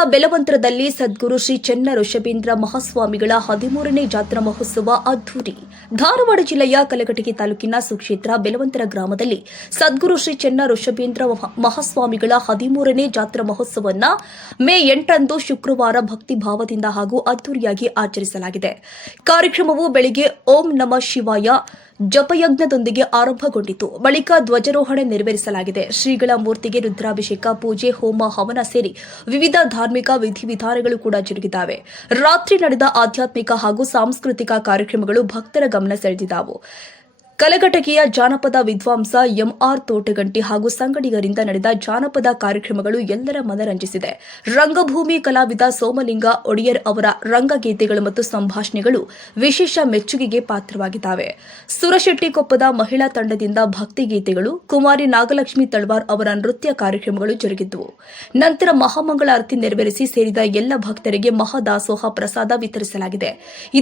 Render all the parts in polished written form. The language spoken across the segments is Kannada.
ಜಿಲ್ಲಾ ಬೆಲವಂತರದಲ್ಲಿ ಸದ್ಗುರು ಶ್ರೀ ಚೆನ್ನ ಋಷಭೇಂದ್ರ ಮಹಾಸ್ವಾಮಿಗಳ 13ನೇ ಜಾತ್ರಾ ಮಹೋತ್ಸವ ಅದ್ದೂರಿ. ಧಾರವಾಡ ಜಿಲ್ಲೆಯ ಕಲಘಟಗಿ ತಾಲೂಕಿನ ಸುಕ್ಷೇತ್ರ ಬೆಲವಂತರ ಗ್ರಾಮದಲ್ಲಿ ಸದ್ಗುರು ಶ್ರೀ ಚೆನ್ನ ಋಷಭೇಂದ್ರ ಮಹಾಸ್ವಾಮಿಗಳ 13ನೇ ಜಾತ್ರಾ ಮಹೋತ್ಸವವನ್ನು ಮೇ 8ರಂದು ಶುಕ್ರವಾರ ಭಕ್ತಿ ಭಾವದಿಂದ ಹಾಗೂ ಅದ್ದೂರಿಯಾಗಿ ಆಚರಿಸಲಾಗಿದೆ. ಕಾರ್ಯಕ್ರಮವು ಬೆಳಗ್ಗೆ ಓಂ ನಮಃ ಶಿವಾಯ ಜಪಯಜ್ಞದೊಂದಿಗೆ ಆರಂಭಗೊಂಡಿತು. ಬಳಿಕ ಧ್ವಜಾರೋಹಣ ನೆರವೇರಿಸಲಾಗಿದೆ. ಶ್ರೀಗಳ ಮೂರ್ತಿಗೆ ರುದ್ರಾಭಿಷೇಕ, ಪೂಜೆ, ಹೋಮ, ಹವನ ಸೇರಿ ವಿವಿಧ ಧಾರ್ಮಿಕ ವಿಧಿವಿಧಾನಗಳು ಕೂಡ ಜರುಗಿದ್ದಾವೆ. ರಾತ್ರಿ ನಡೆದ ಆಧ್ಯಾತ್ಮಿಕ ಹಾಗೂ ಸಾಂಸ್ಕೃತಿಕ ಕಾರ್ಯಕ್ರಮಗಳು ಭಕ್ತರ ಗಮನ ಸೆಳೆದಿದ್ದವು. ಕಲಘಟಗಿಯ ಜಾನಪದ ವಿದ್ವಾಂಸ ಎಂಆರ್ ತೋಟಗಂಟಿ ಹಾಗೂ ಸಂಗಡಿಗರಿಂದ ನಡೆದ ಜಾನಪದ ಕಾರ್ಯಕ್ರಮಗಳು ಎಲ್ಲರ ಮನರಂಜಿಸಿದೆ. ರಂಗಭೂಮಿ ಕಲಾವಿದ ಸೋಮಲಿಂಗ ಒಡೆಯರ್ ಅವರ ರಂಗಗೀತೆಗಳು ಮತ್ತು ಸಂಭಾಷಣೆಗಳು ವಿಶೇಷ ಮೆಚ್ಚುಗೆಗೆ ಪಾತ್ರವಾಗಿದ್ದಾವೆ. ಸುರಶೆಟ್ಟಿಕೊಪ್ಪದ ಮಹಿಳಾ ತಂಡದಿಂದ ಭಕ್ತಿಗೀತೆಗಳು, ಕುಮಾರಿ ನಾಗಲಕ್ಷ್ಮಿ ತಳವಾರ್ ಅವರ ನೃತ್ಯ ಕಾರ್ಯಕ್ರಮಗಳು ಜರುಗಿದ್ದವು. ನಂತರ ಮಹಾಮಂಗಳಾರತಿ ನೆರವೇರಿಸಿ ಸೇರಿದ ಎಲ್ಲ ಭಕ್ತರಿಗೆ ಮಹಾದಾಸೋಹ ಪ್ರಸಾದ ವಿತರಿಸಲಾಗಿದೆ.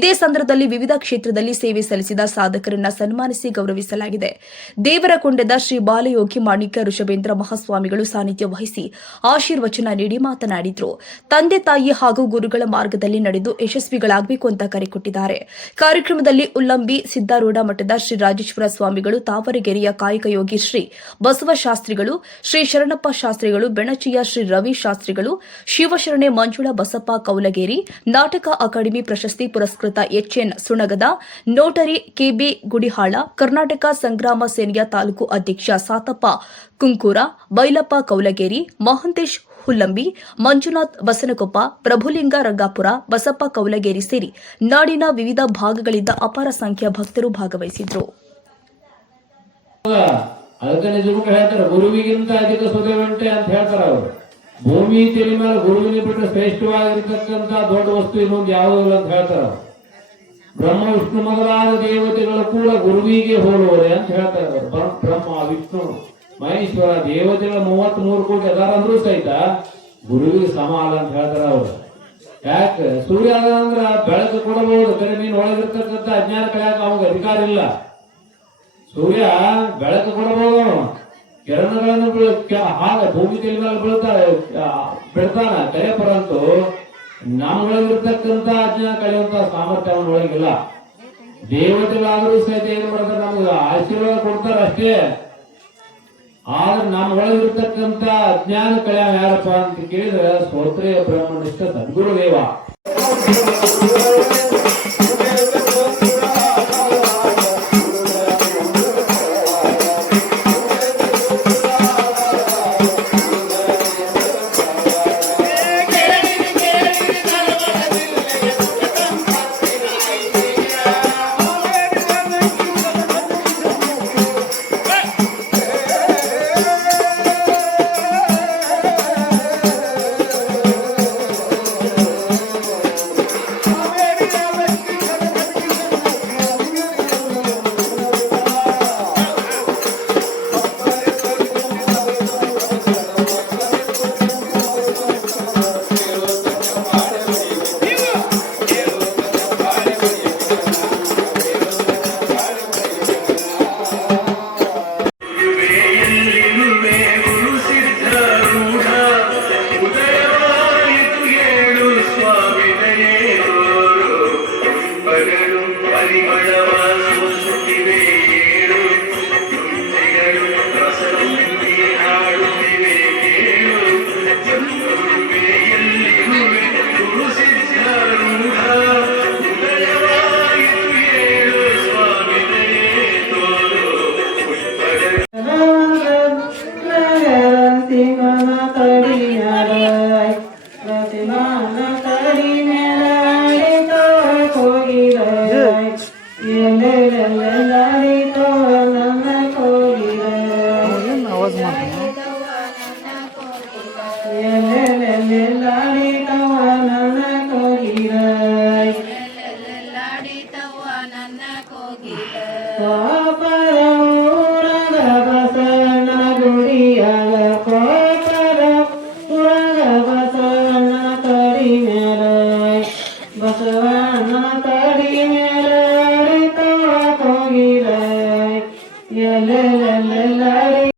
ಇದೇ ಸಂದರ್ಭದಲ್ಲಿ ವಿವಿಧ ಕ್ಷೇತ್ರದಲ್ಲಿ ಸೇವೆ ಸಲ್ಲಿಸಿದ ಸಾಧಕರನ್ನ ಸನ್ಮಾನಿಸಿ ಗೌರವಿಸಲಾಗಿದೆ. ದೇವರಕೊಂಡದ ಶ್ರೀ ಬಾಲಯೋಗಿ ಮಾಣಿಕ್ಯ ಋಷಭೇಂದ್ರ ಮಹಾಸ್ವಾಮಿಗಳು ಸಾನ್ನಿಧ್ಯ ವಹಿಸಿ ಆಶೀರ್ವಚನ ನೀಡಿ ಮಾತನಾಡಿದರು. ತಂದೆ ತಾಯಿ ಹಾಗೂ ಗುರುಗಳ ಮಾರ್ಗದಲ್ಲಿ ನಡೆದು ಯಶಸ್ವಿಗಳಾಗಬೇಕು ಅಂತ ಕರೆ ಕೊಟ್ಟಿದ್ದಾರೆ. ಕಾರ್ಯಕ್ರಮದಲ್ಲಿ ಉಲ್ಲಂಬಿ ಸಿದ್ದಾರೂಢ ಮಠದ ಶ್ರೀ ರಾಜೇಶ್ವರ ಸ್ವಾಮಿಗಳು, ತಾವರೆಗೆರೆಯ ಕಾಯಕಯೋಗಿ ಶ್ರೀ ಬಸವಶಾಸ್ತ್ರಿಗಳು, ಶ್ರೀ ಶರಣಪ್ಪ ಶಾಸ್ತ್ರಿಗಳು, ಬೆಣಚಿಯ ಶ್ರೀ ರವಿ ಶಾಸ್ತ್ರಿಗಳು, ಶಿವಶರಣೆ ಮಂಜುಳಾ ಬಸಪ್ಪ ಕೌಲಗೇರಿ, ನಾಟಕ ಅಕಾಡೆಮಿ ಪ್ರಶಸ್ತಿ ಪುರಸ್ಕೃತ ಎಚ್ಎನ್ ಸುಣಗದ, ನೋಟರಿ ಕೆಬಿ ಗುಡಿಹಾಳ, ಕರ್ನಾಟಕ ಸಂಗ್ರಾಮ ಸೇನೆಯ ತಾಲೂಕು ಅಧ್ಯಕ್ಷ ಸಾತಪ್ಪ ಕುಂಕೂರ, ಬೈಲಪ್ಪ ಕೌಲಗೇರಿ, ಮಹಂತೇಶ್ ಹುಲ್ಲಂಬಿ, ಮಂಜುನಾಥ್ ಬಸನಕೊಪ್ಪ, ಪ್ರಭುಲಿಂಗ ರಂಗಾಪುರ, ಬಸಪ್ಪ ಕೌಲಗೇರಿ ಸೇರಿ ನಾಡಿನ ವಿವಿಧ ಭಾಗಗಳಿಂದ ಅಪಾರ ಸಂಖ್ಯೆಯ ಭಕ್ತರು ಭಾಗವಹಿಸಿದ್ರು. ಗುರುವಿಗಿಂತ ಅಧಿಕ ಸುಖವಂತೆ ಅಂತ ಹೇಳ್ತಾರ ಅವರು. ಭೂಮಿ ತೆಲಿ ಮೇಲೆ ಗುರುವಿನ ಬಿಟ್ಟು ಶ್ರೇಷ್ಠವಾಗಿರ್ತಕ್ಕಂಥ ದೊಡ್ಡ ವಸ್ತು ಇನ್ನೊಂದು ಯಾವುದೂ ಇಲ್ಲ ಅಂತ ಹೇಳ್ತಾರ. ಬ್ರಹ್ಮ ವಿಷ್ಣು ಮೊದಲಾದ ದೇವತೆಗಳು ಕೂಡ ಗುರುವಿಗೆ ಹೋಲುವರೆ ಅಂತ ಹೇಳ್ತಾರೆ. ಬ್ರಹ್ಮ ವಿಷ್ಣು ಮಹೇಶ್ವರ ದೇವತೆಗಳ 33 ಕೋಟಿ ಅದಾರ ಅಂದ್ರೂ ಸಹಿತ ಗುರುವಿಗೆ ಸಮ ಅಲ್ಲ ಅಂತ ಹೇಳ್ತಾರ ಅವರು. ಯಾಕೆ? ಸೂರ್ಯ ಅಂದ್ರ ಬೆಳಕು ಕೊಡಬಹುದು, ಕರೆ ನೀನ್ ಒಳಗಿರ್ತಕ್ಕಂಥ ಅಜ್ಞಾನ ಕಳೆಯಕ ಅವಾಗ ಅಧಿಕಾರ ಇಲ್ಲ. ಸೂರ್ಯ ಬೆಳಕು ಕೊಡಬಹುದು, ಕಿರಣಗಳನ್ನು ಹಾಗೆ ಭೂಮಿ ತೆಲಿ ಮೇಲೆ ಬಿಡ್ತಾನ ಕರೆ, ಪರಂತು ನಮ್ಮೊಳಗಿರ್ತಕ್ಕಂಥ ಅಜ್ಞಾನ ಕಳೆಯುವಂತ ಸಾಮರ್ಥ್ಯ ಅವನೊಳಗಿಲ್ಲ. ದೇವತೆಗಳಾದರೂ ಸಹಿತ ಏನ್ ಮಾಡ್ತಾರೆ, ನಮ್ಗೆ ಆಶೀರ್ವಾದ ಕೊಡ್ತಾರ ಅಷ್ಟೇ. ಆದ್ರೆ ನಮ್ಮೊಳಗಿರ್ತಕ್ಕಂಥ ಅಜ್ಞಾನ ಕಳೆಯ ಯಾರಪ್ಪ ಅಂತ ಕೇಳಿದ್ರೆ ಸ್ತೋತ್ರೇಯ ಬ್ರಹ್ಮನಿಷ್ಠ ಸದ್ಗುರುದೇವ.